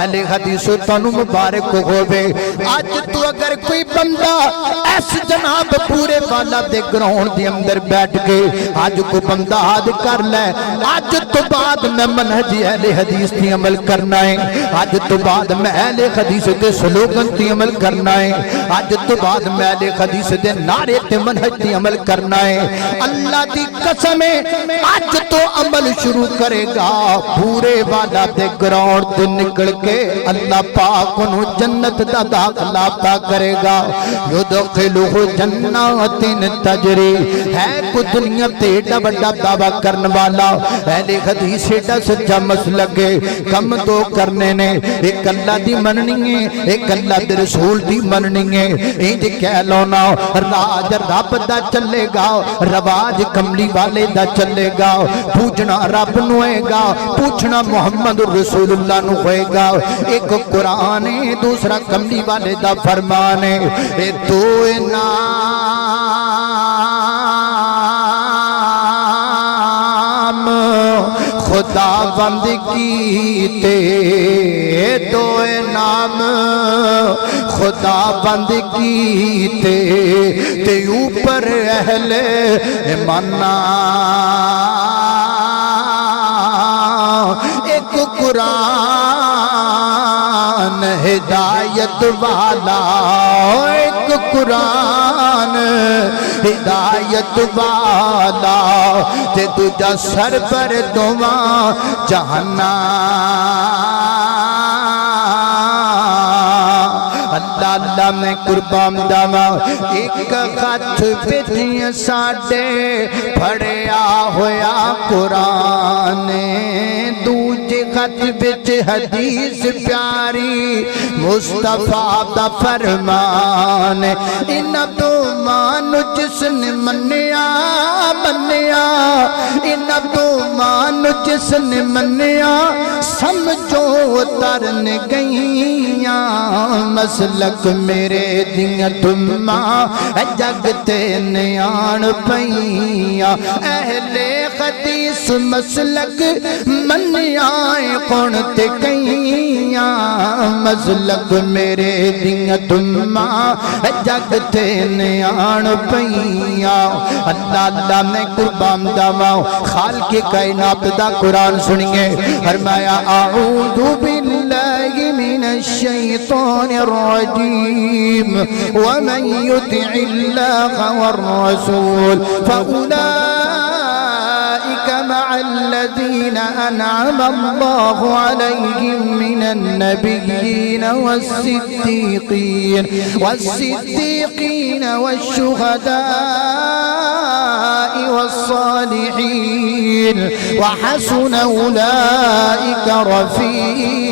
اہل حدیث تانوں مبارک ہوے اج تو اگر کوئی بندہ اس جناب پورے والا دے گراؤنڈ دے اندر بیٹھ کے اج کو بندہ آد کر لے اج تو بعد میں منہج اہل حدیث تے عمل کرنا ہے اج تو بعد میں اہل حدیث دے سلوگن تے عمل کرنا ہے اج تو بعد میں اہل حدیث دے نعرے تے منہج تے عمل کرنا ہے اللہ دی قسم ہے اج تو عمل شروع کرے گا پورے والا دے گراؤنڈ تے نکل کے اللہ پاک انہوں جنت دا داخلہ عطا کرے گا یدخلہ جنات تجری ہے کو دنیا تے ایڈا بڑا دعویٰ کرنے والا اہل حدیث ایڈا سچا مسلک ہے کم دو کرنے نے ایک اللہ دی مننی ہے ایک اللہ دے رسول دی مننی ہے انج کہہ لونا راج رب دا چلے گا رواج کملی والے دا چلے گا پوچھنا رب نو ہے گا پوچھنا محمد رسول اللہ نو ہوئے گا ایک قرآن ہے دوسرا کملی والے دا فرمان ہے اے دو خدا بند کیتے دو نام خدا بند کیتے تے اوپر اہل ایمانہ ایک قرآن ہدایت والا ایک قرآن ہدایت والا تے دوجا سر پر دواں جہنم اللہ اللہ میں قربان داما ایک خط پہ ساڈے پڑھیا ہویا قرآن دوجے خط بچ حدیث پیاری مصطفیٰ دا فرمان ان دو مان جس نے منیا ان دو مان جس نے منیا سمجھو ترن گئیاں مسلک میرے دیا تماں جگتے نیان پئیاں اہل حدیث مسلک منیاں قنت گئیاں مسلک میرے دیا تماں جگتے نیان پئیاں اللہ اللہ میں قربان داما خالق کائنات دا قرآن سنیے فرمایا اعوذ باللہ من الشیطان الرجیم ومن يطع اللہ والرسول فأولئك مع الذين أنعم الله عليهم من النبيين والصديقين والشهداء والصالحين وحسن أولئك رفيقا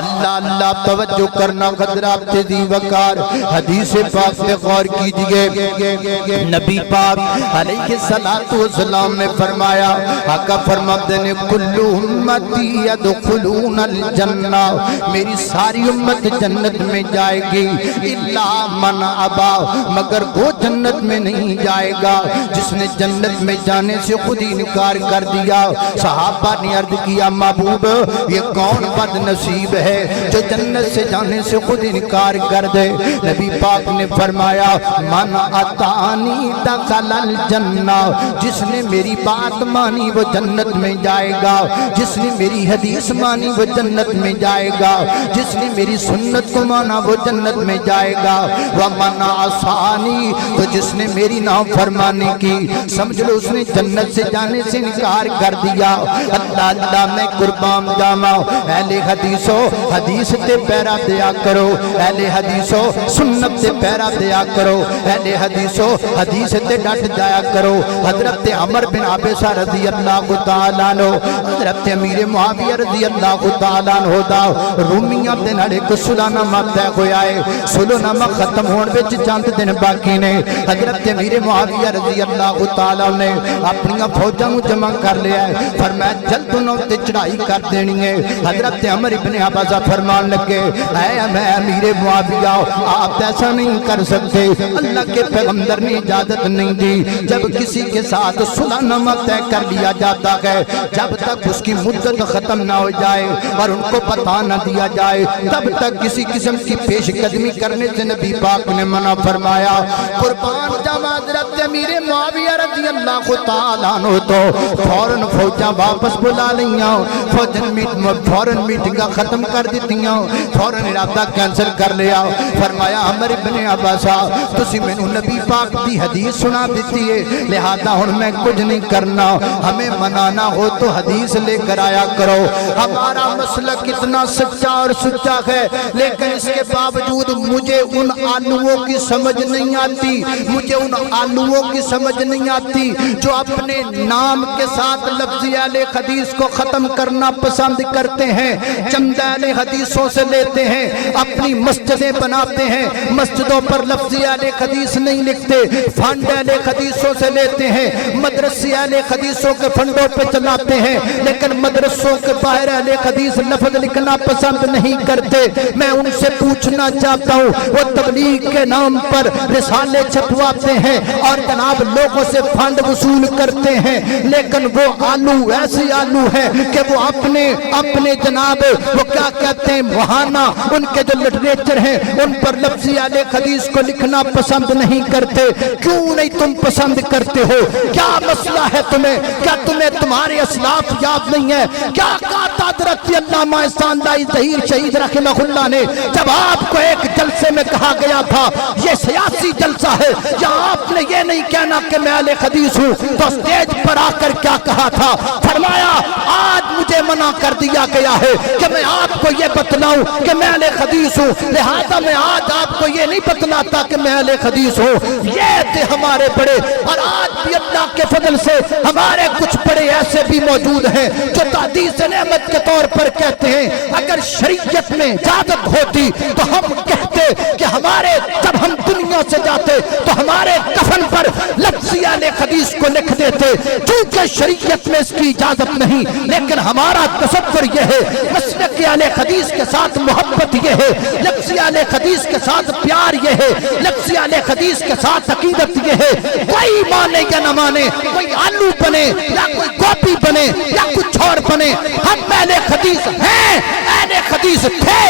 اللہ اللہ توجہ کرنا خطرات تیزی وقار حدیث پاک سے غور کیجئے نبی پاک علیہ السلام نے فرمایا آقا فرماتے نے کل امتی یدخلون الجنہ میری ساری امت جنت میں جائے گی الا من ابا مگر وہ جنت میں نہیں جائے گا جس نے جنت میں جانے سے خود ہی انکار کر دیا صحابہ نے عرض کیا محبوب یہ کون بد نصیب ہے جو جنت سے جانے سے خود انکار کر دے نبی پاک نے فرمایا من اتانی دخل الجنہ جس نے میری بات مانی وہ جنت میں جائے گا جس نے میری حدیث مانی وہ جنت میں جائے گا جس نے میری سنت کو مانا وہ جنت میں جائے گا ومن عصانی تو جس نے میری نافرمانی کی سمجھ لو اس نے جنت سے جانے سے انکار کر دیا اللہ اللہ میں قربان جاما اہل حدیثو حدیث تے پیرا دیا کرو اہل حدیثو سنت تے پیرا دیا کرو اہل حدیثو حدیث تے ڈٹ جایا کرو حضرت عمر بن عابسہ رضی اللہ تعالیٰ عنہ حضرت امیر معاویہ رضی اللہ تعالیٰ عنہ دا رومیاں دے نال ایک سلحنامہ طے ہویا ہے سلحنامہ ختم ہون وچ چند دن باقی نے حضرت امیر معاویہ رضی اللہ تعالیٰ نے اپنی فوجاں نوں جمع کر لیا ہے فرمایا جلد انہوں تے چڑھائی کر دینی ہے حضرت عمر بن عابسہ فرمان لگے اے میں امیر معاویہ آپ ایسا نہیں کر سکتے، اللہ کے پیغمبر نے اجازت نہیں دی۔ جب کسی کے ساتھ صلح نامہ طے کر لیا جاتا ہے، جب تک اس کی مدت ختم نہ ہو جائے اور ان کو پتہ نہ دیا جائے، تب تک کسی قسم کی پیش قدمی کرنے سے نبی پاک نے منع فرمایا۔ قربان جاوا حضرت امیر معاویہ رضی اللہ تعالیٰ عنہ تو فوراً فوجاں واپس بلا لیاں، فوراً میٹنگاں ختم کر دیتیاں، فوراً ارادہ کینسل کر لیا۔ فرمایا عمر ابن عباسہ تسی مینوں نبی پاک دی حدیث سنا دیتی ہے، لہذا ہن میں کچھ نہیں کرنا، ہمیں منانا ہو تو حدیث لے کر آیا کرو۔ ہمارا مسلک اتنا سچا اور سچا ہے، لیکن اس کے باوجود مجھے ان آلووں کی سمجھ نہیں آتی، مجھے ان آلووں کی سمجھ نہیں آتی جو اپنے نام کے ساتھ لفظ اہل حدیث کو ختم کرنا پسند کرتے ہیں، چند اہل حدیثوں سے لیتے ہیں، اپنی مسجدیں بناتے ہیں، مسجدوں پر لفظ اہل حدیث نہیں لکھتے، فنڈ اہل حدیثوں سے لیتے ہیں، مدرسے اہل حدیثوں کے فنڈوں پہ چلاتے ہیں، لیکن مدرسوں کے باہر اہل حدیث لفظ لکھنا پسند نہیں کرتے۔ میں ان سے پوچھنا چاہتا ہوں، وہ تبلیغ کے نام پر رسالے چھپواتے ہیں اور جناب لوگوں سے فنڈ وصول کرتے ہیں، لیکن وہ آلو ایسی آلو ہے کہ وہ اپنے جناب وہ کیا کہتے ہیں مہانہ ان کے جو لٹریچر ہیں ان پر لفظی اہل حدیث کو لکھنا پسند نہیں کرتے۔ کیوں نہیں تم پسند کرتے ہو؟ کیا مسئلہ ہے تمہیں؟ کیا تمہیں تمہارے اسلاف یاد نہیں ہے؟ کیا کہا حضرت علامہ احسان اللہ ظہیر شہید رحمہ اللہ نے جب آپ کو ایک جلسے میں کہا گیا تھا یہ سیاسی جلسہ ہے، یا آپ نے یہ نہیں کہنا کہ میں اہل حدیث ہوں، تو اسٹیج پر آ کر کیا کہا تھا؟ فرمایا آج مجھے منع کر دیا گیا ہے کہ میں آپ کو یہ بتلاؤں کہ میں اہل حدیث ہوں، لہذا میں آج آپ کو یہ نہیں بتلاتا کہ میں اہل حدیث ہوں۔ یہ تھے ہمارے بڑے، اور آج بھی اللہ کے فضل سے ہمارے کچھ بڑے ایسے بھی موجود ہیں جو تحدیث نعمت کے طور پر کہتے ہیں اگر شریعت میں اجازت ہوتی تو ہم کہتے کہ ہمارے جب ہم دنیا سے جاتے تو ہمارے کفن پر لفظی اہل حدیث کو لکھ دیتے، چونکہ شریعت میں اس کی اجازت نہیں، لیکن ہمارا تصور یہ ہے، مسلک اہل حدیث کے ساتھ محبت یہ ہے، لفظی اہل حدیث کے ساتھ پیار یہ ہے، لفظی اہل حدیث کے ساتھ عقیدت یہ ہے، کوئی مانے یا نہ مانے، کوئی آلو بنے یا کوئی گوبھی بنے یا کچھ اور بنے، ہم اہل حدیث ہیں، اہل حدیث تھے،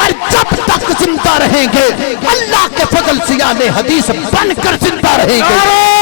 اور جب تک زندہ رہیں گے اللہ کے فضل سے اہل حدیث بن کر زندہ رہیں گے۔